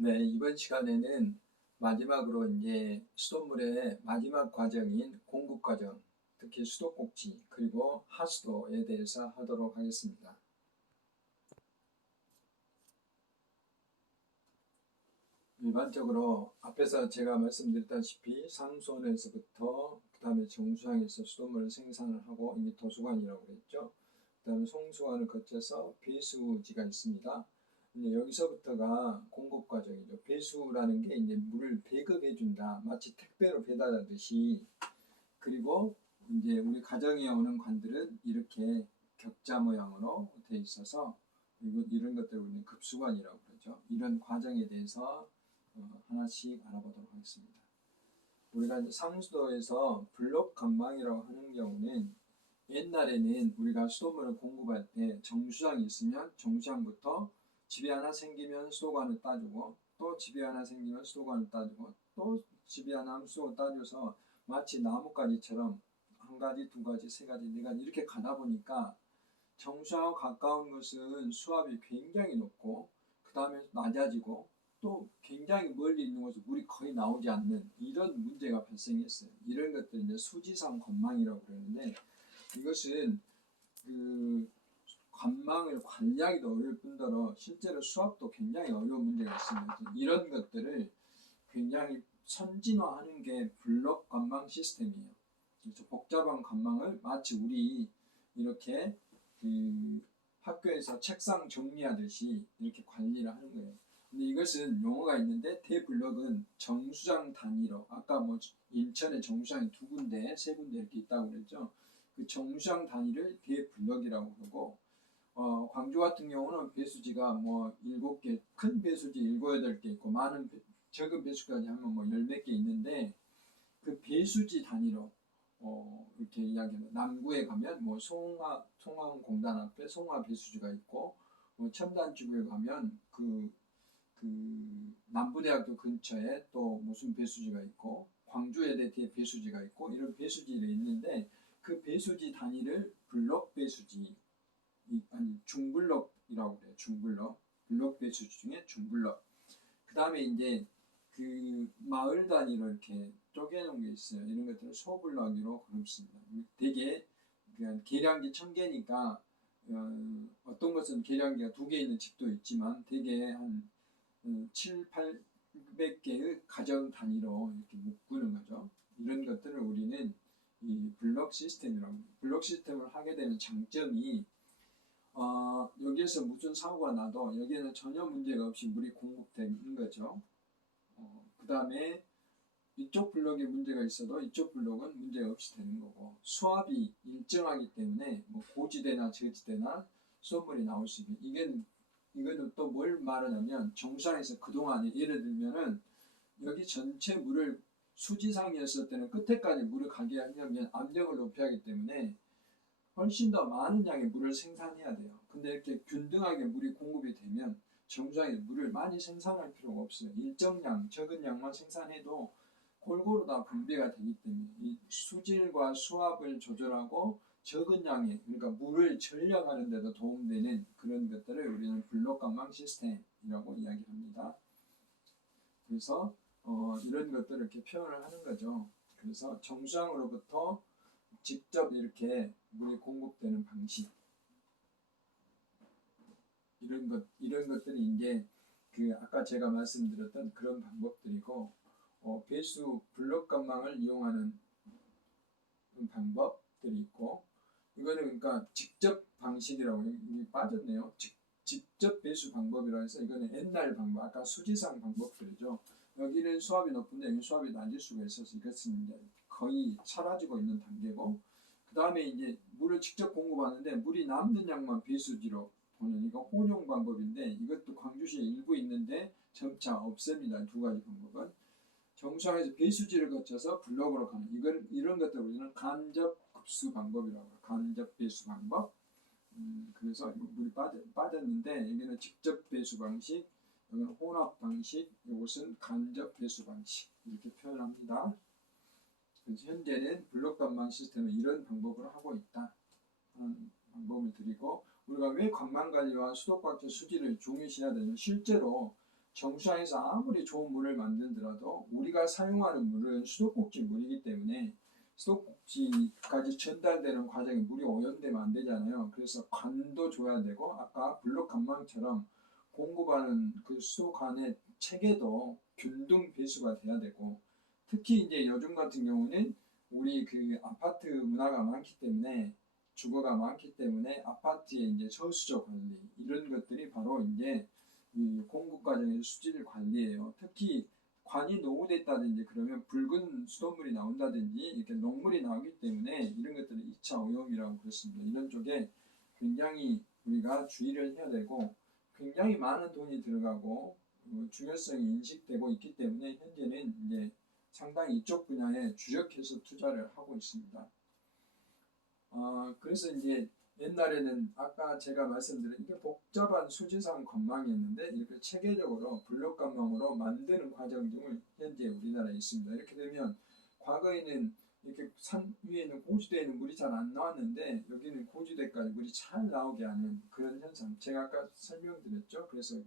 네, 이번 시간에는 마지막으로 이제 수돗물의 마지막 과정인 공급 과정, 특히 수도꼭지, 그리고 하수도에 대해서 하도록 하겠습니다. 일반적으로 앞에서 제가 말씀드렸다시피 상수원에서부터 그 다음에 정수장에서 수돗물을 생산을 하고 이게 도수관이라고 그랬죠. 그 다음에 송수관을 거쳐서 배수지가 있습니다. 이제 여기서부터가 공급 과정이죠. 배수라는 게 이제 물을 배급해 준다. 마치 택배로 배달하듯이. 그리고 이제 우리 가정에 오는 관들은 이렇게 격자 모양으로 되어 있어서 이런 것들을 우리는 급수관이라고 그러죠. 이런 과정에 대해서 하나씩 알아보도록 하겠습니다. 우리가 이제 상수도에서 블록 관망이라고 하는 경우는 옛날에는 우리가 수돗물을 공급할 때 정수장이 있으면 정수장부터 집이 하나 생기면 수도관을 따주고 또 집이 하나 생기면 수도관을 따주고 또 집이 하나 하면 수도관을 따줘서 마치 나뭇가지처럼 한 가지, 두 가지, 세 가지, 네 가지 이렇게 가다 보니까 정수하고 가까운 것은 수압이 굉장히 높고 그 다음에 낮아지고 또 굉장히 멀리 있는 곳은 물이 거의 나오지 않는 이런 문제가 발생했어요. 이런 것들을 이제 수지상 건망이라고 그러는데 이것은 그 관망을 관리하기도 어려울 뿐더러 실제로 수압도 굉장히 어려운 문제가 있습니다. 이런 것들을 굉장히 선진화하는 게 블록 관망 시스템이에요. 그래서 복잡한 관망을 마치 우리 이렇게 그 학교에서 책상 정리하듯이 이렇게 관리를 하는 거예요. 근데 이것은 용어가 있는데 대블록은 정수장 단위로 아까 뭐 인천에 정수장이 두 군데, 세 군데 이렇게 있다고 그랬죠. 그 정수장 단위를 대블록이라고 그러고 광주 같은 경우는 배수지가 뭐 7개, 큰 배수지 7, 8개 있고 많은 적은 배수까지 하면 뭐 10몇 개 있는데 그 배수지 단위로 이렇게 이야기합니다. 남구에 가면 뭐 송화공단 앞에 송화 배수지가 있고 뭐 첨단지구에 가면 그 남부대학교 근처에 또 무슨 배수지가 있고 광주에대 뒤에 배수지가 있고 이런 배수지들이 있는데 그 배수지 단위를 블록 배수지 아니 중블럭이라고 그래요. 중블럭 블록 배수지 중에 중블럭. 그 다음에 이제 그 마을 단위로 이렇게 쪼개놓은 게 있어요. 이런 것들을 소블럭이로 그럽습니다. 되게 그냥 계량기 1000개니까 어떤 것은 계량기가 2개 있는 집도 있지만 되게 한 7, 800개의 가정 단위로 이렇게 묶는 거죠. 이런 것들을 우리는 이 블록 시스템이라고 합니다. 블록 시스템을 하게 되는 장점이 여기에서 무슨 사고가 나도 여기에는 전혀 문제가 없이 물이 공급되는 거죠. 그 다음에 이쪽 블록에 문제가 있어도 이쪽 블록은 문제가 없이 되는 거고 수압이 일정하기 때문에 뭐 고지대나 저지대나 수돗물이 나올 수 있는 이거는 또 뭘 말하냐면 정상에서 그동안에 예를 들면은 여기 전체 물을 수지상이었을 때는 끝에까지 물을 가게 하려면 압력을 높여야 하기 때문에 훨씬 더 많은 양의 물을 생산해야 돼요. 근데 이렇게 균등하게 물이 공급이 되면 정수장에 물을 많이 생산할 필요가 없어요. 일정량, 적은 양만 생산해도 골고루 다 분배가 되기 때문에 이 수질과 수압을 조절하고 적은 양의 그러니까 물을 절약하는 데도 도움되는 그런 것들을 우리는 블록관망 시스템이라고 이야기합니다. 그래서 이런 것들을 이렇게 표현을 하는 거죠. 그래서 정수장으로부터 직접 이렇게 물이 공급되는 방식 이런 것들이 이제 그 아까 제가 말씀드렸던 그런 방법들이고 배수 블록 관망을 이용하는 방법들이 있고 이거는 그러니까 직접 방식이라고 여기 빠졌네요. 직접 배수 방법이라고 해서 이거는 옛날 방법 아까 수지상 방법들이죠. 여기는 수압이 높은데 여기 수압이 낮을 수가 있어서 이것은 이제 거의 사라지고 있는 단계고 그 다음에 이제 물을 직접 공급하는데 물이 남는 양만 배수지로 보는 이거 혼용 방법인데 이것도 광주시에 일부 있는데 점차 없습니다. 두 가지 방법은 정수장에서 배수지를 거쳐서 블록으로 가는 이런 것들 우리는 간접 급수 방법이라고 해요. 간접 배수 방법. 그래서 물이 빠졌는데 여기는 직접 배수 방식, 여기는 혼합 방식, 이것은 간접 배수 방식 이렇게 표현합니다. 그래서 현재는 블록 관망 시스템은 이런 방법으로 하고 있다 하는 방법을 드리고 우리가 왜 관망 관리와 수도꼭지 수질을 중요시해야 되냐면 실제로 정수장에서 아무리 좋은 물을 만들더라도 우리가 사용하는 물은 수도꼭지 물이기 때문에 수도꼭지까지 전달되는 과정에 물이 오염되면 안 되잖아요. 그래서 관도 줘야 되고 아까 블록간망처럼 공급하는 그 수도관의 체계도 균등 배수가 돼야 되고 특히 이제 요즘 같은 경우는 우리 그 아파트 문화가 많기 때문에 주거가 많기 때문에 아파트의 이제 저수조 관리 이런 것들이 바로 이제 이 공급 과정의 수질 관리예요. 특히 관이 노후됐다든지 그러면 붉은 수돗물이 나온다든지 이렇게 녹물이 나오기 때문에 이런 것들을 2차 오염이라고 그랬습니다. 이런 쪽에 굉장히 우리가 주의를 해야 되고 굉장히 많은 돈이 들어가고 중요성이 인식되고 있기 때문에 현재는 이제 상당히 이쪽 분야에 주력해서 투자를 하고 있습니다. 그래서 이제 옛날에는 아까 제가 말씀드린 이게 복잡한 수지상 관망이었는데 이렇게 체계적으로 블록 관망으로 만드는 과정 등을 현재 우리나라에 있습니다. 이렇게 되면 과거에는 이렇게 산 위에는 고지대에는 물이 잘 안 나왔는데 여기는 고지대까지 물이 잘 나오게 하는 그런 현상 제가 아까 설명드렸죠. 그래서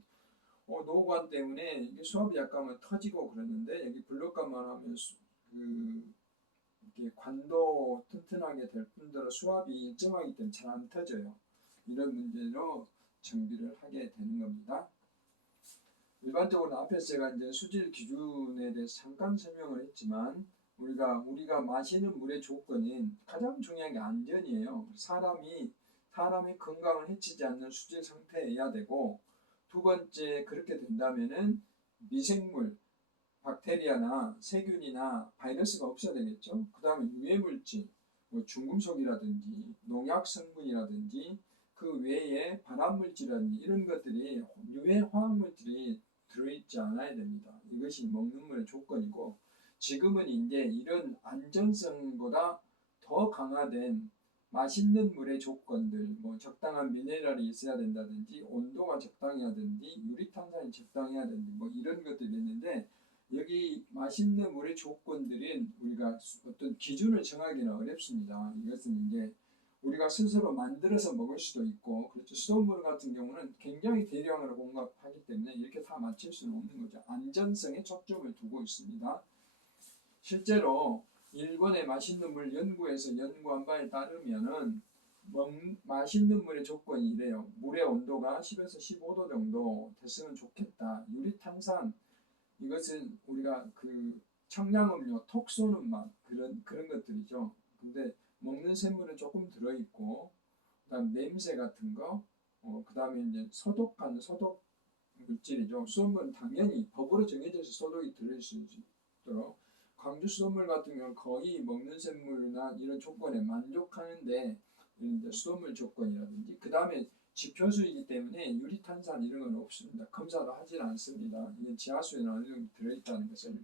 노관 때문에 이게 수압이 약간은 터지고 그러는데 여기 블록 관망하면 이렇게 관도 튼튼하게 될 뿐더러 수압이 일정하기 때문에 잘 안 터져요. 이런 문제로 정비를 하게 되는 겁니다. 일반적으로 앞에서 제가 이제 수질 기준에 대해서 잠깐 설명을 했지만 우리가 마시는 물의 조건은 가장 중요한 게 안전이에요. 사람의 건강을 해치지 않는 수질 상태여야 되고 두 번째 그렇게 된다면은 미생물 박테리아나 세균이나 바이러스가 없어야 되겠죠. 그 다음에 유해물질, 뭐 중금속이라든지 농약 성분이라든지 그 외에 발암물질이라든지 이런 것들이 유해 화학물질이 들어있지 않아야 됩니다. 이것이 먹는 물의 조건이고 지금은 이제 이런 안전성보다 더 강화된 맛있는 물의 조건들, 뭐 적당한 미네랄이 있어야 된다든지 온도가 적당해야든지 유리탄산이 적당해야 되는지 뭐 이런 것들이 있는데 여기 맛있는 물의 조건들은 우리가 어떤 기준을 정하기는 어렵습니다. 이것은 이제 우리가 스스로 만들어서 먹을 수도 있고 그렇죠. 수돗물 같은 경우는 굉장히 대량으로 공급하기 때문에 이렇게 다 맞출 수는 없는 거죠. 안전성에 초점을 두고 있습니다. 실제로 일본의 맛있는 물 연구에서 연구한 바에 따르면은 맛있는 물의 조건이 이래요. 물의 온도가 10에서 15도 정도 됐으면 좋겠다. 유리탄산 이것은 우리가 그 청량음료, 톡 쏘는 맛 그런 것들이죠. 근데 먹는 샘물은 조금 들어있고 그다음 냄새 같은 거, 그다음에 이제 소독하는 소독 물질이죠. 수돗물은 당연히 법으로 정해져서 소독이 들어있을 수 있도록 광주 수돗물 같은 경우는 거의 먹는 샘물이나 이런 조건에 만족하는데 이런 수돗물 조건이라든지 그 다음에 지표수이기 때문에 유리탄산 이런 건 없습니다. 검사도 하질 않습니다. 이게 지하수에 어느 정도 들어있다는 것을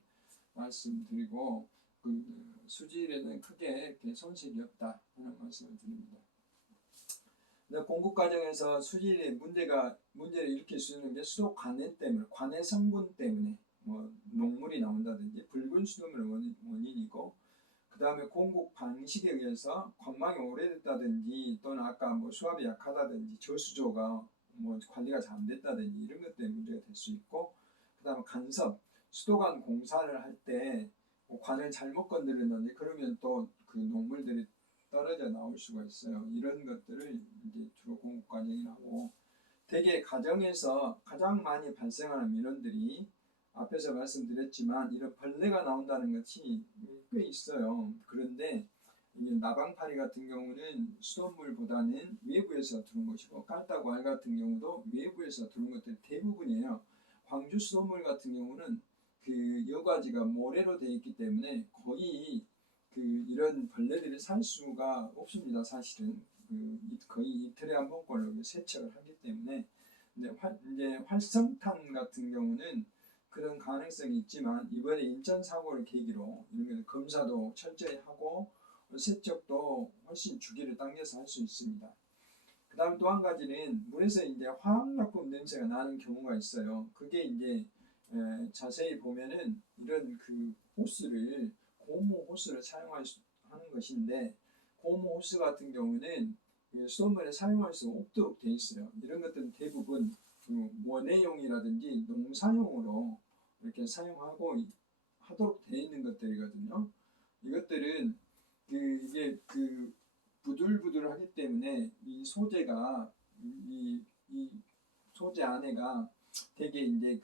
말씀드리고 그 수질에는 크게 손색이 없다 하는 말씀을 드립니다. 공급 과정에서 수질의 문제를 일으킬 수 있는 게 수도 관해 때문에 관해 성분 때문에 뭐 녹물이 나온다든지 붉은 수돗물 원인이고 그 다음에 공급 방식에 의해서 관망이 오래됐다든지 또는 아까 뭐 수압이 약하다든지 저수조가 뭐 관리가 잘 안 됐다든지 이런 것 때문에 문제가 될 수 있고 그 다음에 간섭 수도관 공사를 할 때 관을 잘못 건드렸는데 그러면 또 그 녹물들이 떨어져 나올 수가 있어요. 이런 것들을 이제 주로 공급 과정이라고 대개 가정에서 가장 많이 발생하는 민원들이 앞에서 말씀드렸지만 이런 벌레가 나온다는 것이 꽤 있어요. 그런데 이게 나방파리 같은 경우는 수돗물보다는 외부에서 들어온 것이고 깔따구 알 같은 경우도 외부에서 들어온 것들이 대부분이에요. 광주 수돗물 같은 경우는 그 여과지가 모래로 되어 있기 때문에 거의 이런 벌레들이 살 수가 없습니다. 사실은 거의 이틀에 한 번꼴로 세척을 하기 때문에 이제 활성탄 같은 경우는 그런 가능성이 있지만 이번에 인천 사고를 계기로 이런 검사도 철저히 하고 세척도 훨씬 주기를 당겨서 할 수 있습니다. 그 다음 또 한 가지는 물에서 이제 화학약품 냄새가 나는 경우가 있어요. 그게 이제 자세히 보면은 이런 그 호스를 고무 호스를 사용하는 것인데 고무 호스 같은 경우는 수돗물에 사용할 수 없도록 돼 있어요. 이런 것들은 대부분 원예용이라든지 농사용으로 이렇게 사용하고 하도록 되어 있는 것들이거든요. 이것들은 이게 부들부들하기 때문에 이 소재가 이 소재 안에가 되게 이제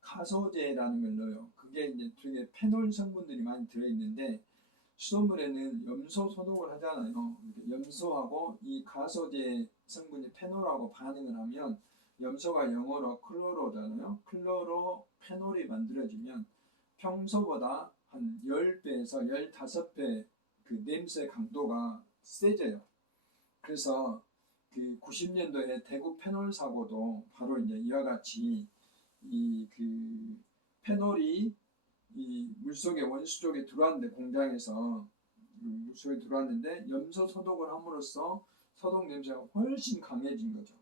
가소제라는 걸 넣어요. 그게 이제 되게 페놀 성분들이 많이 들어있는데 수돗물에는 염소 소독을 하잖아요. 염소하고 이 가소제 성분이 페놀하고 반응을 하면 염소가 영어로 클로로잖아요. 클로로페놀이 만들어지면 평소보다 한 10배에서 15배 그 냄새 강도가 세져요. 그래서 90년도에 대구 페놀 사고도 바로 이제 이와 같이 페놀이 이 물속에 원수 쪽에 들어왔는데 공장에서 물속에 들어왔는데 염소 소독을 함으로써 소독 냄새가 훨씬 강해진 거죠.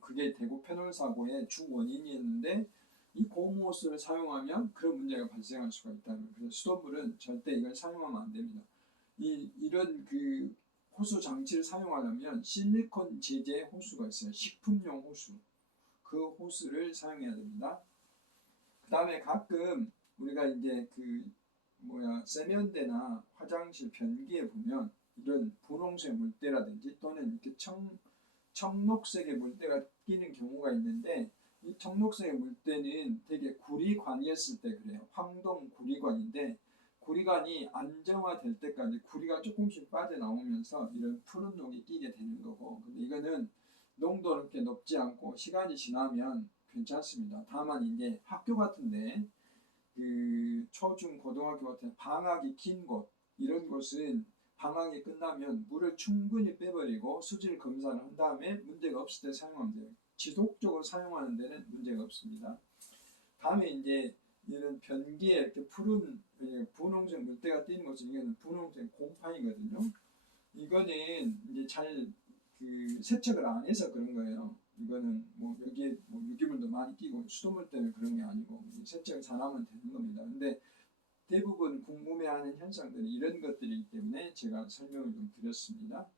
그게 대구 페놀 사고의 주 원인이었는데 이 고무호스를 사용하면 그런 문제가 발생할 수가 있다는 거예요. 그래서 수돗물은 절대 이걸 사용하면 안 됩니다. 이런 호수 장치를 사용하려면 실리콘 재질 호수가 있어요. 식품용 호수. 그 호수를 사용해야 됩니다. 그 다음에 가끔 우리가 이제 세면대나 화장실 변기에 보면 이런 분홍색 물때라든지 또는 이렇게 청록색의 물때가 끼는 경우가 있는데 이 청록색의 물때는 되게 구리관이었을 때 그래요. 황동 구리관인데 구리관이 안정화될 때까지 구리가 조금씩 빠져나오면서 이런 푸른 녹이 끼게 되는 거고, 근데 이거는 농도는 그렇게 높지 않고 시간이 지나면 괜찮습니다. 다만 이제 학교 같은데 초중 고등학교 같은 방학이 긴 곳, 이런 곳은 방학이 끝나면 물을 충분히 빼버리고 수질 검사를 한 다음에 문제가 없을 때 사용하면 돼요. 지속적으로 사용하는 데는 문제가 없습니다. 다음에 이제 이런 변기에 이렇게 푸른 분홍색 물때가 띄는 것은 이거는 분홍색 곰팡이거든요. 이거는 이제 잘 세척을 안 해서 그런 거예요. 이거는 여기에 유기물도 많이 끼고 수돗물 때문에 그런 게 아니고 세척을 잘하면 되는 겁니다. 근데 대부분 궁금해하는 현상들은 이런 것들이기 때문에 제가 설명을 좀 드렸습니다.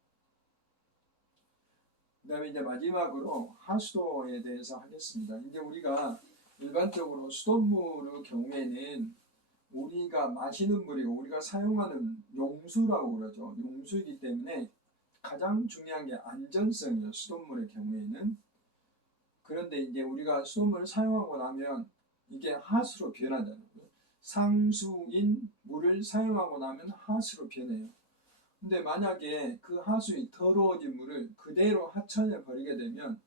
그 다음에 이제 마지막으로 하수도에 대해서 하겠습니다. 이제 우리가 일반적으로 수돗물의 경우에는 우리가 마시는 물이고 우리가 사용하는 용수라고 그러죠. 용수이기 때문에 가장 중요한 게 안전성이에요. 수돗물의 경우에는. 그런데 이제 우리가 수돗물을 사용하고 나면 이게 하수로 변하잖아요. 상수인 물을 사용하고 나면 하수로 변해요. 근데 만약에 그 하수인 더러워진 물을 그대로 하천에 버리게 되면,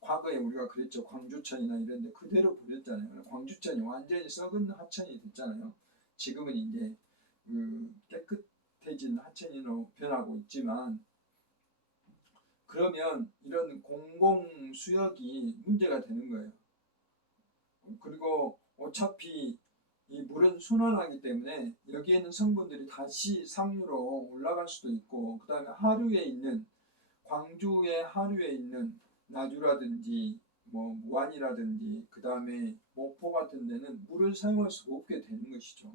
과거에 우리가 그랬죠. 광주천이나 이런 데 그대로 버렸잖아요. 광주천이 완전히 썩은 하천이 됐잖아요. 지금은 이제 깨끗해진 하천으로 변하고 있지만, 그러면 이런 공공수역이 문제가 되는 거예요. 그리고 어차피 이 물은 순환하기 때문에 여기에 있는 성분들이 다시 상류로 올라갈 수도 있고, 그 다음에 하류에 있는, 광주의 하류에 있는 나주라든지 무안이라든지 그 다음에 목포 같은 데는 물을 사용할 수가 없게 되는 것이죠.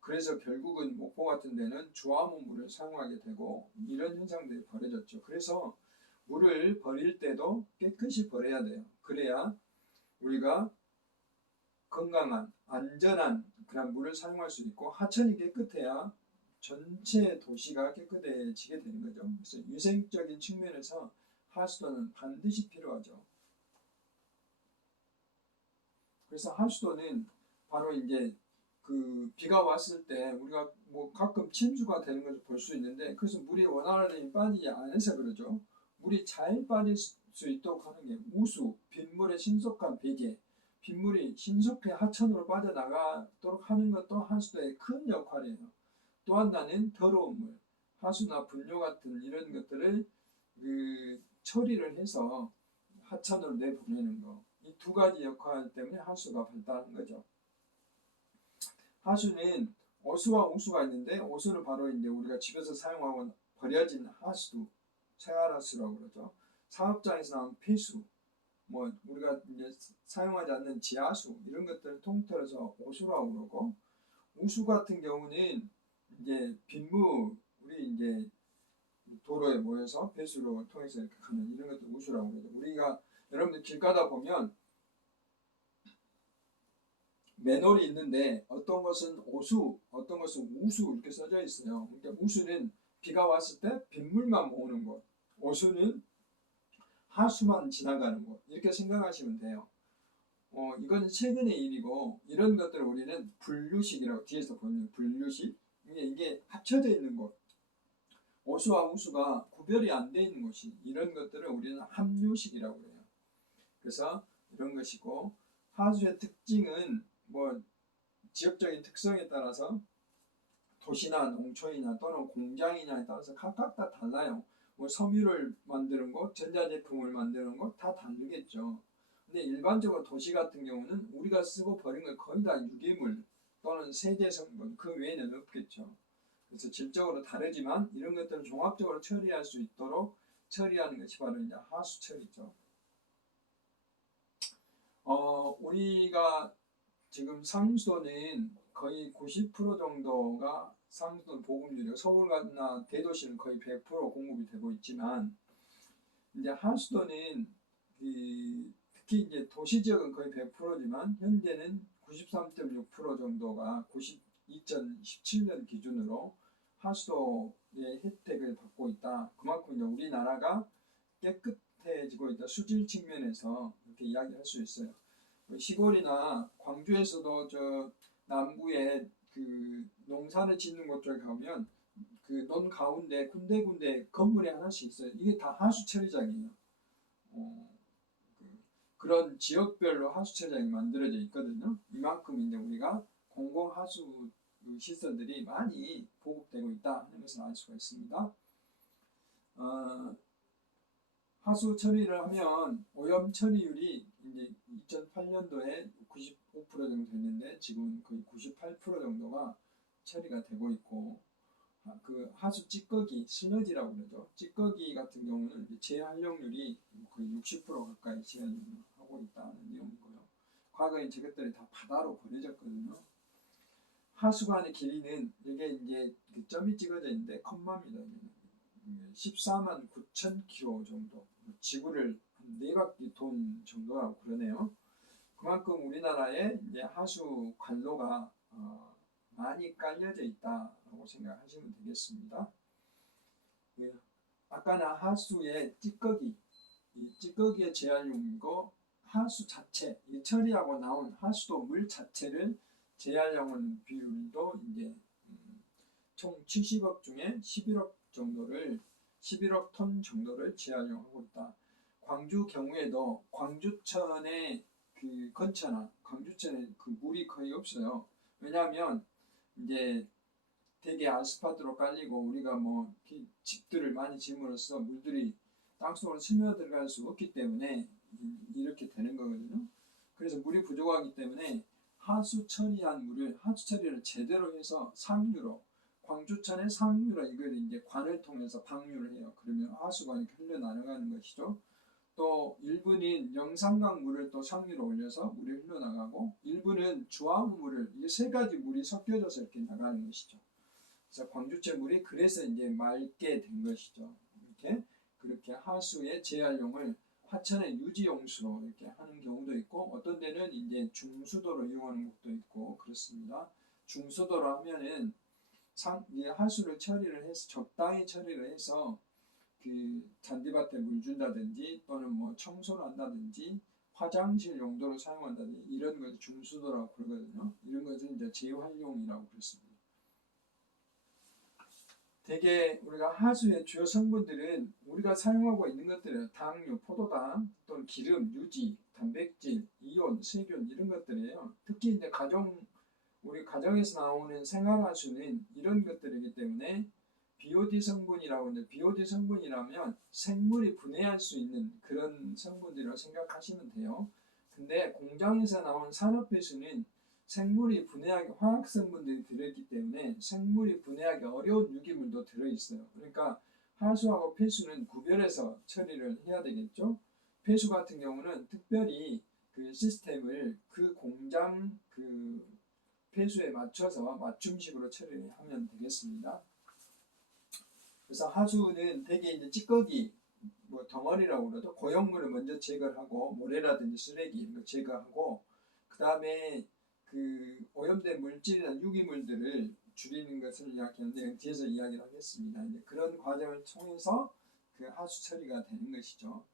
그래서 결국은 목포 같은 데는 주화문 물을 사용하게 되고 이런 현상들이 벌어졌죠. 그래서 물을 버릴 때도 깨끗이 버려야 돼요. 그래야 우리가 건강한 안전한 그런 물을 사용할 수 있고, 하천이 깨끗해야 전체 도시가 깨끗해지게 되는 거죠. 그래서 위생적인 측면에서 하수도는 반드시 필요하죠. 그래서 하수도는 바로 이제 비가 왔을 때 우리가 가끔 침수가 되는 것을 볼 수 있는데, 그래서 물이 원활하게 빠지지 않아서 그러죠. 물이 잘 빠질 수 있도록 하는 게 우수, 빗물의 신속한 배제, 빗물이 신속히 하천으로 빠져나가도록 하는 것도 하수도의 큰 역할이에요. 또 하나는 더러운 물, 하수나 분뇨 같은 이런 것들을 처리를 해서 하천으로 내보내는 거. 이 두 가지 역할 때문에 하수가 발달한 거죠. 하수는 어수와 우수가 있는데, 어수는 바로 이제 우리가 집에서 사용하고 버려진 하수, 생활하수라고 그러죠. 사업장에서 나온 폐수, 우리가 이제 사용하지 않는 지하수, 이런 것들을 통틀어서 오수라고 그러고, 우수 같은 경우는 이제 빗물이 이제 도로에 모여서 배수로 통해서 이렇게 가는 이런 것들 우수라고 그러죠. 우리가 여러분들 길 가다 보면 맨홀이 있는데 어떤 것은 오수, 어떤 것은 우수 이렇게 써져 있어요. 그러니까 우수는 비가 왔을 때 빗물만 모으는 곳, 오수는 하수만 지나가는 곳 이렇게 생각하시면 돼요. 이건 최근의 일이고 이런 것들을 우리는 분류식이라고 뒤에서 보는 분류식 이게 합쳐져 있는 곳 오수와 우수가 구별이 안 돼 있는 곳이 이런 것들을 우리는 함유식이라고 해요. 그래서 이런 것이고 하수의 특징은 뭐 지역적인 특성에 따라서 도시나 농촌이나 또는 공장이냐에 따라서 각각 다 달라요. 뭐 섬유를 만드는 곳, 전자제품을 만드는 곳 다 다르겠죠. 근데 일반적으로 도시 같은 경우는 우리가 쓰고 버린 걸 거의 다 유기물 또는 세제 성분 그 외에는 없겠죠. 그래서 질적으로 다르지만 이런 것들을 종합적으로 처리할 수 있도록 처리하는 것이 바로 이제 하수 처리죠. 우리가 지금 상수도는 거의 90% 정도가 상수도 보급률이고 서울이나 대도시는 거의 100% 공급이 되고 있지만 이제 하수도는 특히 이제 도시 지역은 거의 100%지만 현재는 93.6% 정도가 2017년 기준으로 하수도의 혜택을 받고 있다. 그만큼 이제 우리나라가 깨끗해지고 있다. 수질 측면에서 이렇게 이야기할 수 있어요. 시골이나 광주에서도 저 남구에 그 농사를 짓는 곳 쪽에 가면 그 논 가운데 군데군데 건물이 하나씩 있어요. 이게 다 하수 처리장이에요. 그런 지역별로 하수 처리장이 만들어져 있거든요. 이만큼 이제 우리가 공공 하수 시설들이 많이 보급되고 있다 하는 것을 알 수가 있습니다. 하수 처리를 하면 오염 처리율이 이제 2008년도에 95% 정도 됐는데 지금 거의 98% 정도가 처리가 되고 있고 그 하수 찌꺼기 슬러지라고 그러죠. 찌꺼기 같은 경우는 재활용률이 거의 60% 가까이 재활용하고 있다는 내용이고요. 과거에 저것들이 다 바다로 버려졌거든요. 하수관의 길이는 이게 이제 그 점이 찍어져 있는데 컴마입니다. 14만 9천 킬로 정도, 지구를 한 4바퀴 돈 정도라고 그러네요. 그만큼 우리나라에 이제 하수 관로가 많이 깔려져 있다고 생각하시면 되겠습니다. 아까는 하수의 찌꺼기, 이 찌꺼기의 재활용이고 하수 자체, 이 처리하고 나온 하수도 물 자체를 재활용하는 비율도 이제 총 70억 중에 11억 톤 정도를 재활용하고 있다. 광주 경우에도 광주천의 그 건천나 광주천에 그 물이 거의 없어요. 왜냐하면 이제 되게 아스팔트로 깔리고 우리가 뭐 집들을 많이 지음으로써 물들이 땅속으로 스며들어갈 수 없기 때문에 이렇게 되는 거거든요. 그래서 물이 부족하기 때문에 하수 처리한 물을 하수 처리를 제대로 해서 상류로 광주천의 상류로 이걸 이제 관을 통해서 방류를 해요. 그러면 하수관이 흘러나가는 것이죠. 또 일부는 영산강 물을 또 상류로 올려서 물이 흘러나가고 일부는 주화무 물을 이게 세 가지 물이 섞여져서 이렇게 나가는 것이죠. 그래서 광주천 물이 그래서 이제 맑게 된 것이죠. 이렇게 그렇게 하수의 재활용을 하천의 유지용수로 이렇게 하는 경우도 있고 어떤 데는 이제 중수도로 이용하는 곳도 있고 그렇습니다. 중수도로 하면은 하수를 처리를 해서 적당히 처리를 해서 그 잔디밭에 물 준다든지 또는 뭐 청소를 한다든지 화장실 용도로 사용한다든지 이런 것을 중수도라고 그러거든요. 이런 것은 이제 재활용이라고 그랬습니다. 대개 우리가 하수의 주요 성분들은 우리가 사용하고 있는 것들은 당류, 포도당 또는 기름, 유지, 단백질, 이온, 세균 이런 것들이에요. 특히 이제 우리 가정에서 나오는 생활하수는 이런 것들이기 때문에 BOD 성분이라고 하는데 BOD 성분이라면 생물이 분해할 수 있는 그런 성분들이라고 생각하시면 돼요. 근데 공장에서 나온 산업폐수는 생물이 분해하기 화학 성분들이 들어있기 때문에 생물이 분해하기 어려운 유기물도 들어있어요. 그러니까 하수하고 폐수는 구별해서 처리를 해야 되겠죠. 폐수 같은 경우는 특별히 그 시스템을 그 공장 그 폐수에 맞춰서 맞춤식으로 처리하면 되겠습니다. 그래서 하수는 대개 이제 찌꺼기 뭐 덩어리라고 그러죠. 고형물을 먼저 제거를 하고 모래라든지 쓰레기 이런 거 제거하고 그 다음에 그 오염된 물질이나 유기물들을 줄이는 것을 이야기하는데 뒤에서 이야기를 하겠습니다. 이제 그런 과정을 통해서 그 하수 처리가 되는 것이죠.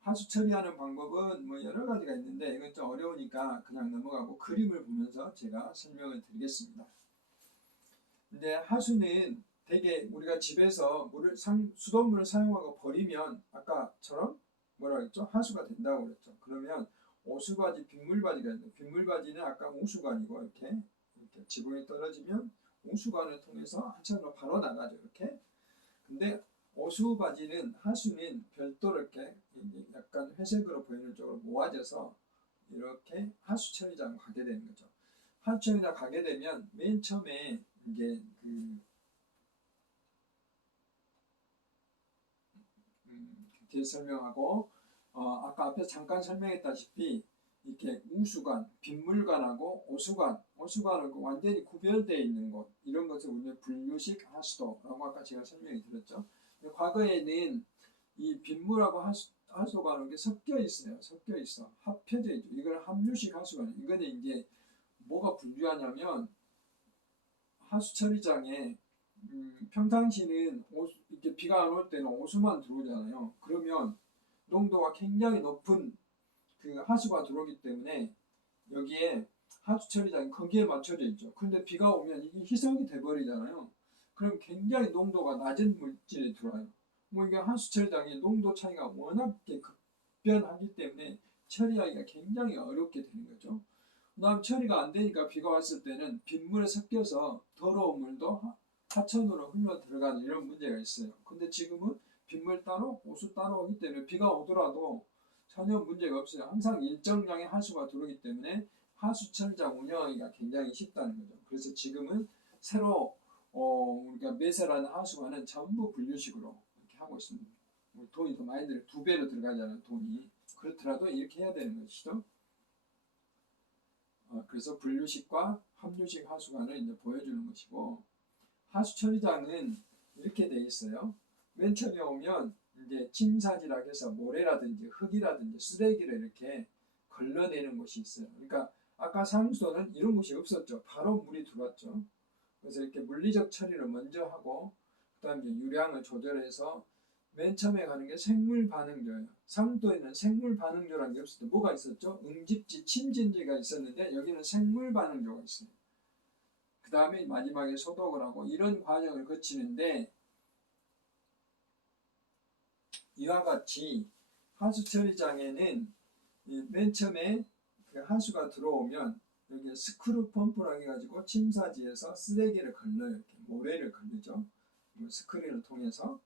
하수 처리하는 방법은 뭐 여러 가지가 있는데 이건 좀 어려우니까 그냥 넘어가고 그림을 보면서 제가 설명을 드리겠습니다. 근데 하수는 되게 우리가 집에서 수돗물을 사용하고 버리면 아까처럼 뭐라 그랬죠? 하수가 된다고 그랬죠. 그러면 오수바지, 빗물바지가 있는데 빗물바지는 아까 우수관이고 이렇게 지붕에 떨어지면 우수관을 통해서 하천으로 바로 나가죠. 이렇게. 근데 오수바지는 하수는 별도로 이렇게 약간 회색으로 보이는 쪽으로 모아져서 이렇게 하수 처리장을 가게 되는 거죠. 하수 처리장 가게 되면 맨 처음에 이게 뒤에 설명하고 아까 앞에서 잠깐 설명했다시피 이렇게 우수관, 빗물관하고 오수관은 완전히 구별되어 있는 곳 이런 것을 우리는 분류식 하수도라고 아까 제가 설명이 드렸죠. 과거에는 이 빗물하고 하수관은 섞여 있어요. 섞여 있어. 합혀져 있죠. 이걸 함유식 하수관. 이거는 이제 뭐가 분류하냐면 하수 처리장에 평상시는 이렇게 비가 안 올 때는 오수만 들어오잖아요. 그러면 농도가 굉장히 높은 그 하수가 들어오기 때문에 여기에 하수 처리장이 거기에 맞춰져 있죠. 그런데 비가 오면 이게 희석이 돼버리잖아요. 그럼 굉장히 농도가 낮은 물질이 들어와요. 뭐 이게 하수 처리장의 농도 차이가 워낙 급변하기 때문에 처리하기가 굉장히 어렵게 되는 거죠. 그 다음 처리가 안 되니까 비가 왔을 때는 빗물에 섞여서 더러운 물도 하천으로 흘러 들어가는 이런 문제가 있어요. 근데 지금은 빗물 따로 오수 따로 오기 때문에 비가 오더라도 전혀 문제가 없어요. 항상 일정량의 하수가 들어오기 때문에 하수 처리장 운영하기가 굉장히 쉽다는 거죠. 그래서 지금은 새로 우리가 매설하는 하수관은 전부 분류식으로 이렇게 하고 있습니다. 돈이 더 많이 들어요. 2배로 들어가잖아요. 돈이. 그렇더라도 이렇게 해야 되는 것이죠. 그래서 분류식과 함유식 하수관을 이제 보여주는 것이고 하수 처리장은 이렇게 돼 있어요. 맨 처음에 오면 이제 침사지라 해서 모래라든지 흙이라든지 쓰레기를 이렇게 걸러내는 곳이 있어요. 그러니까 아까 상수도는 이런 곳이 없었죠. 바로 물이 들어왔죠. 그래서 이렇게 물리적 처리를 먼저 하고 그다음에 유량을 조절해서 맨 처음에 가는 게 생물 반응조예요. 상도에는 생물 반응조라는 게 없을 때 뭐가 있었죠? 응집지, 침진지가 있었는데 여기는 생물 반응조가 있어요. 그 다음에 마지막에 소독을 하고 이런 과정을 거치는데 이와 같이 하수 처리장에는 맨 처음에 그 하수가 들어오면 여기 스크류 펌프라고 해가지고 침사지에서 쓰레기를 걸러요. 이렇게 모래를 걸르죠. 스크류를 통해서.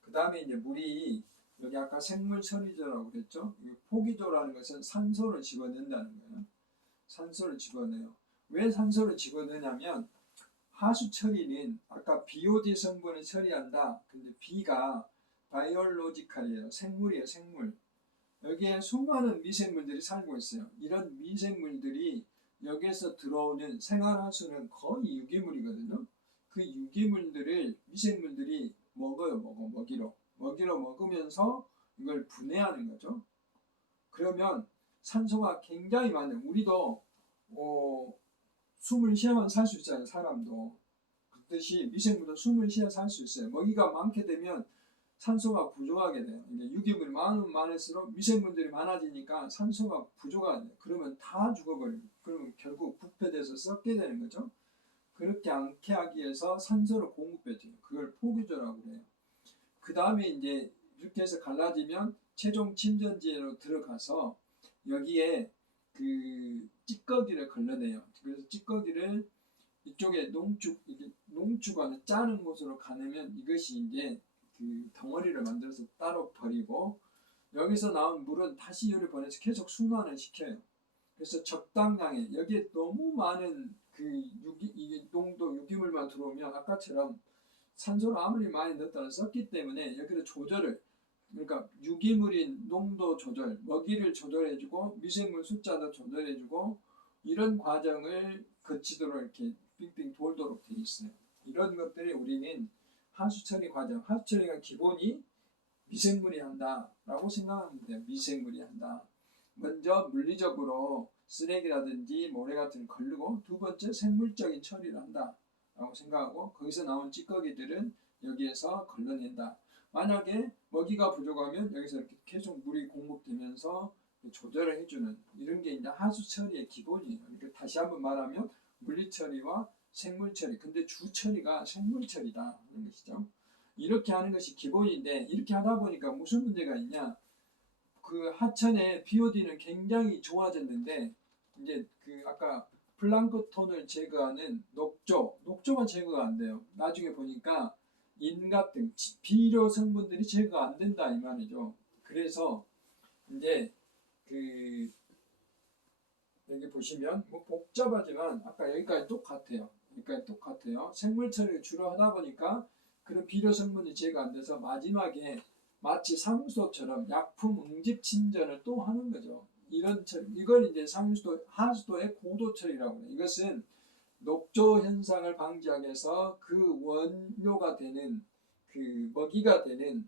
그 다음에 이제 물이 여기 아까 생물 처리조라고 그랬죠. 포기조라는 것은 산소를 집어넣는다는 거예요. 산소를 집어넣어요. 왜 산소를 집어넣냐면 하수 처리는 아까 BOD 성분을 처리한다. 근데 B가 바이올로지컬이에요. 생물이에요. 생물. 여기에 수많은 미생물들이 살고 있어요. 이런 미생물들이 여기에서 들어오는 생활하수는 거의 유기물이거든요. 그 유기물들을 미생물들이 먹어요. 먹이로 먹으면서 이걸 분해하는 거죠. 그러면 산소가 굉장히 많아요. 우리도 숨을 쉬어만 살 수 있잖아요. 사람도. 그렇듯이 미생물도 숨을 쉬어 살 수 있어요. 먹이가 많게 되면 산소가 부족하게 돼요. 이제 유기물이 많으면 많을수록 미생물들이 많아지니까 산소가 부족하게 돼요. 그러면 다 죽어버려요. 그러면 결국 부패돼서 썩게 되는 거죠. 그렇게 않게 하기 위해서 산소를 공급해줘요. 그걸 포기조라고 그래요. 그 다음에 이제 이렇게 해서 갈라지면 최종 침전지로 들어가서 여기에 그 찌꺼기를 걸러내요. 그래서 찌꺼기를 이쪽에 농축하는 짜는 곳으로 가내면 이것이 이제 그 덩어리를 만들어서 따로 버리고 여기서 나온 물은 다시 여기를 보내서 계속 순환을 시켜요. 그래서 적당량의 여기에 너무 많은 그 이게 농도 유기물만 들어오면 아까처럼 산소를 아무리 많이 넣었다가 썼기 때문에 여기를 조절을 그러니까 유기물인 농도 조절, 먹이를 조절해주고 미생물 숫자도 조절해주고 이런 과정을 거치도록 이렇게 빙빙 돌도록 되어 있어요. 이런 것들이 우리는 하수처리 과정, 하수처리가 기본이 미생물이 한다라고 생각하면 돼요. 미생물이 한다. 먼저 물리적으로 쓰레기라든지 모래 같은 걸 걸르고, 두 번째 생물적인 처리를 한다라고 생각하고, 거기서 나온 찌꺼기들은 여기에서 걸러낸다. 만약에 먹이가 부족하면 여기서 이렇게 계속 물이 공급되면서 조절을 해주는 이런 게 이제 하수 처리의 기본이에요. 그러니까 다시 한번 말하면 물리 처리와 생물 처리. 근데 주 처리가 생물 처리다 하는 것이죠. 이렇게 하는 것이 기본인데, 이렇게 하다 보니까 무슨 문제가 있냐? 그 하천의 BOD는 굉장히 좋아졌는데, 이제 그 아까 플랑크톤을 제거하는 녹조가 제거가 안 돼요. 나중에 보니까 인갑 등 비료 성분들이 제거가 안 된다 이 말이죠. 그래서 이제 그 여기 보시면 뭐 복잡하지만 아까 여기까지 똑같아요. 여기까지 똑같아요. 생물 처리를 주로 하다 보니까 그런 비료 성분이 제거 안 돼서 마지막에 마치 상수도처럼 약품 응집 침전을 또 하는 거죠. 이런 처리, 이걸 이제 하수도의 고도 처리라고 해요. 이것은 녹조 현상을 방지하기 위해서 그 원료가 되는 그 먹이가 되는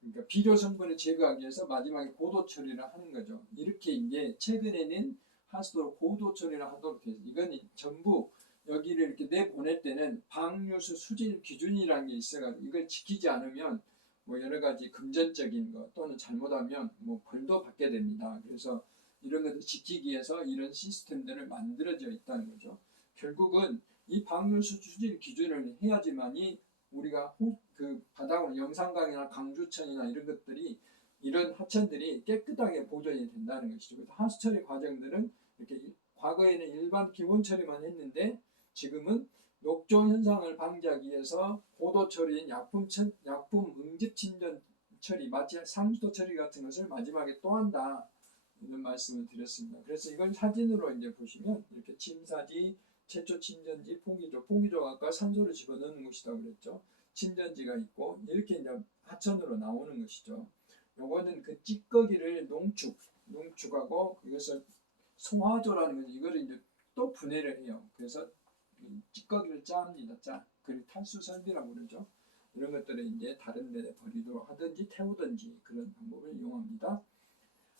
그러니까 비료 성분을 제거하기 위해서 마지막에 고도 처리를 하는 거죠. 이렇게 이제 최근에는 하수도를 고도 처리를 하도록 돼서, 이건 전부 여기를 이렇게 내보낼 때는 방류수 수질 기준이라는 게 있어가지고 이걸 지키지 않으면 뭐 여러 가지 금전적인 것 또는 잘못하면 뭐 벌도 받게 됩니다. 그래서 이런 것을 지키기 위해서 이런 시스템들을 만들어져 있다는 거죠. 결국은 이 방류수 수질 기준을 해야지만이 우리가 그 바닥으로 영산강이나 강주천이나 이런 것들이, 이런 하천들이 깨끗하게 보존이 된다는 것이죠. 그래서 하수 처리 과정들은 이렇게 과거에는 일반 기본 처리만 했는데 지금은 녹조 현상을 방지하기 위해서 고도 처리인 약품 응집 침전 처리, 마치 상수도 처리 같은 것을 마지막에 또 한다, 이런 말씀을 드렸습니다. 그래서 이걸 사진으로 이제 보시면 이렇게 침사지, 최초 침전지, 포기조가 아까 산소를 집어넣는 곳이라고 그랬죠. 침전지가 있고 이렇게 이제 하천으로 나오는 것이죠. 요거는 그 찌꺼기를 농축하고 이것을 소화조라는 거죠. 이거를 이제 또 분해를 해요. 그래서 찌꺼기를 짭니다. 그리고 탈수설비라고 그러죠. 이런 것들을 이제 다른 데 버리도록 하든지 태우든지 그런 방법을 이용합니다.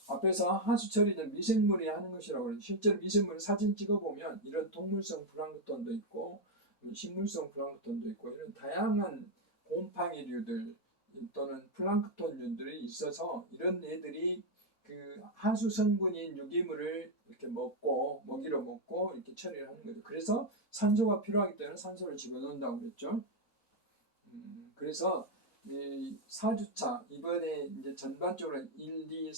앞에서 하수처리는 미생물이 하는 것이라고 그러죠. 실제로 미생물 사진 찍어보면 이런 동물성 플랑크톤도 있고 식물성 플랑크톤도 있고 이런 다양한 곰팡이류들 또는 플랑크톤류들이 있어서 이런 애들이 그 하수 성분인 유기물을 이렇게 먹이로 먹고 이렇게 처리를 하는 거죠. 그래서 산소가 필요하기 때문에 산소를 집어넣는다고 그랬죠. 그래서 이 4주차 이번에 이제 전반적으로 1, 2,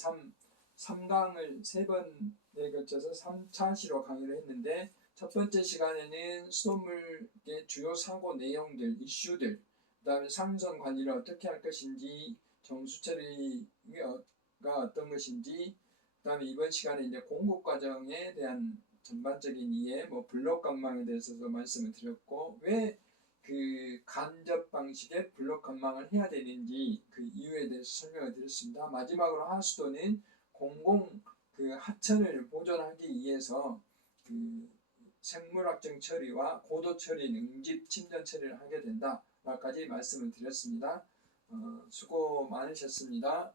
3강을 3번에 걸쳐서 3차 시로 강의를 했는데, 첫 번째 시간에는 수돗물의 주요 사고 내용들, 이슈들, 그 다음에 상선 관리를 어떻게 할 것인지, 정수 처리가 어떤 것인지, 그 다음에 이번 시간에 이제 공급 과정에 대한 전반적인 이해, 뭐 블록 관망에 대해서도 말씀을 드렸고, 왜 그 간접 방식의 블록 관망을 해야 되는지 그 이유에 대해서 설명을 드렸습니다. 마지막으로 하수도는 공공 그 하천을 보존하기 위해서 그 생물학적 처리와 고도 처리, 응집, 침전 처리를 하게 된다까지 말씀을 드렸습니다. 수고 많으셨습니다.